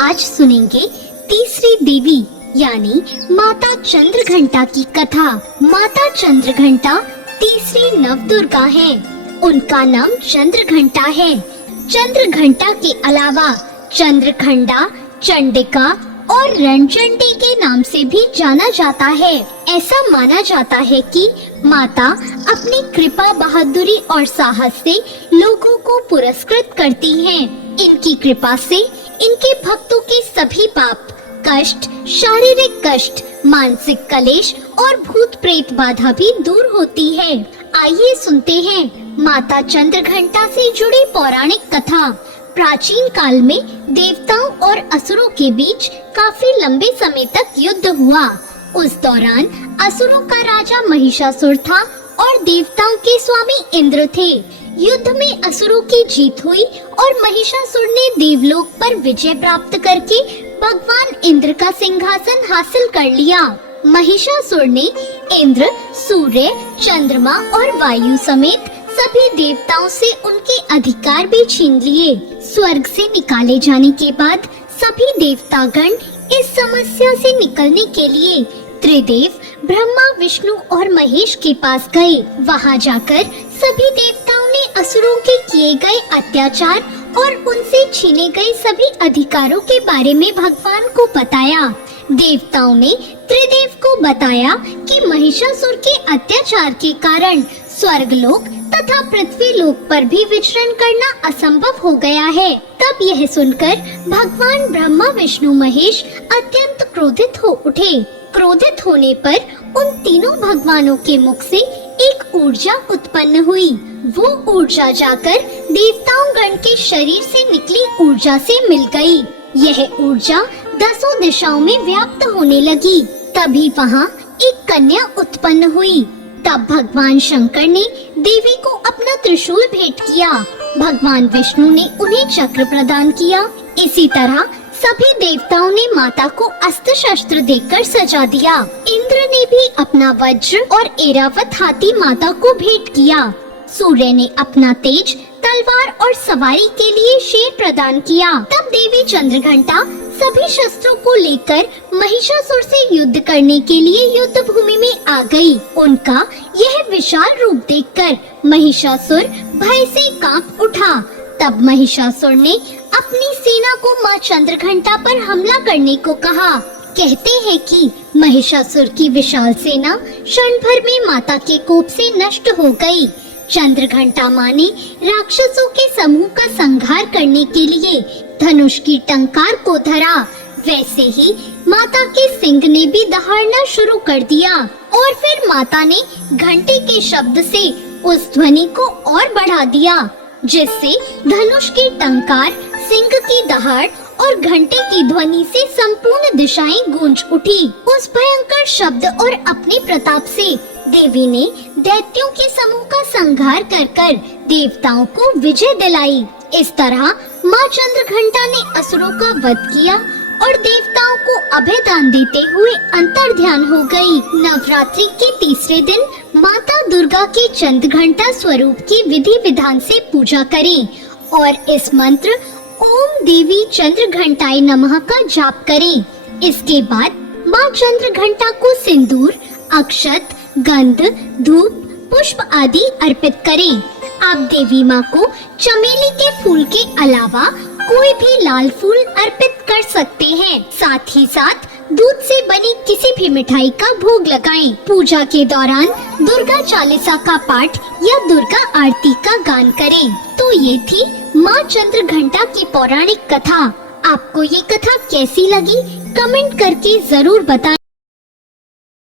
आज सुनेंगे तीसरी देवी यानी माता चंद्रघंटा की कथा। माता चंद्रघंटा तीसरी नवदुर्गा है। उनका नाम चंद्रघंटा है। चंद्रघंटा के अलावा चंद्रखंडा, चंडिका और रणचंडी के नाम से भी जाना जाता है। ऐसा माना जाता है कि माता अपनी कृपा, बहादुरी और साहस से लोगों को पुरस्कृत करती हैं। इनकी कृपा से इनके भक्तों के सभी पाप, कष्ट, शारीरिक कष्ट, मानसिक कलेश और भूत प्रेत बाधा भी दूर होती है। आइए सुनते हैं माता चंद्रघंटा से जुड़ी पौराणिक कथा। प्राचीन काल में देवताओं और असुरों के बीच काफी लंबे समय तक युद्ध हुआ। उस दौरान असुरों का राजा महिषासुर था और देवताओं के स्वामी इंद्र थे। युद्ध में असुरों की जीत हुई और महिषासुर ने देवलोक पर विजय प्राप्त करके भगवान इंद्र का सिंहासन हासिल कर लिया। महिषासुर ने इंद्र, सूर्य, चंद्रमा और वायु समेत सभी देवताओं से उनके अधिकार भी छीन लिए। स्वर्ग से निकाले जाने के बाद सभी देवतागण इस समस्या से निकलने के लिए त्रिदेव ब्रह्मा, विष्णु और महेश के पास गए। वहां जाकर सभी देवताओं ने असुरों के किए गए अत्याचार और उनसे छीने गए सभी अधिकारों के बारे में भगवान को बताया। देवताओं ने त्रिदेव को बताया कि महिषासुर के अत्याचार के कारण स्वर्गलोक तथा पृथ्वी लोक पर भी विचरण करना असंभव हो गया है। तब यह सुनकर भगवान ब्रह्मा, विष्णु, महेश अत्यंत क्रोधित हो उठे। क्रोधित होने पर उन तीनों भगवानों के मुख से एक ऊर्जा उत्पन्न हुई। वो ऊर्जा जाकर देवताओं गण के शरीर से निकली ऊर्जा से मिल गई। यह ऊर्जा 10 दिशाओं में व्याप्त होने लगी। तभी वहाँ एक कन्या उत्पन्न हुई। तब भगवान शंकर ने देवी को अपना त्रिशूल भेंट किया। भगवान विष्णु ने उन्हें चक्र प्रदान किया। इसी तरह सभी देवताओं ने माता को अस्त्र शस्त्र देकर सजा दिया। इंद्र ने भी अपना वज्र और ऐरावत हाथी माता को भेंट किया। सूर्य ने अपना तेज, तलवार और सवारी के लिए शेर प्रदान किया। तब देवी चंद्रघंटा सभी शस्त्रों को लेकर महिषासुर से युद्ध करने के लिए युद्ध भूमि में आ गई। उनका यह विशाल रूप देखकर महिषासुर भय से कांप उठा। तब महिषासुर ने अपनी सेना को मां चंद्रघंटा पर हमला करने को कहा। कहते हैं कि महिषासुर की विशाल सेना क्षण भर में माता के कोप से नष्ट हो गई। चंद्रघंटा मां ने राक्षसों के समूह का संहार करने के लिए धनुष की टंकार को धरा। वैसे ही माता के सिंह ने भी दहाड़ना शुरू कर दिया और फिर माता ने घंटे के शब्द से उस ध्वनि को और बढ़ा दिया, जिससे धनुष की टंकार, सिंह की दहाड़ और घंटे की ध्वनि से संपूर्ण दिशाएं गूंज उठी। उस भयंकर शब्द और अपने प्रताप से देवी ने दैत्यों के समूह का संहार कर देवताओं को विजय दिलाई। इस तरह मां चंद्रघंटा ने असुरों का वध किया और देवताओं को अभय दान देते हुए अंतर्ध्यान हो गई। नवरात्रि के तीसरे दिन माता दुर्गा के चंद्रघंटा स्वरूप की विधि विधान से पूजा करें और इस मंत्र ओम देवी चंद्रघंटाय नमः का जाप करें। इसके बाद मां चंद्रघंटा को सिंदूर, अक्षत, गंध, धूप, पुष्प आदि अर्पित करें। आप देवी मां को चमेली के फूल के अलावा कोई भी लाल फूल अर्पित कर सकते हैं। साथ ही साथ दूध से बनी किसी भी मिठाई का भोग लगाएं। पूजा के दौरान दुर्गा चालीसा का पाठ या दुर्गा आरती का गान करें। तो ये थी मां चंद्रघंटा की पौराणिक कथा। आपको ये कथा कैसी लगी कमेंट करके जरूर बताएं।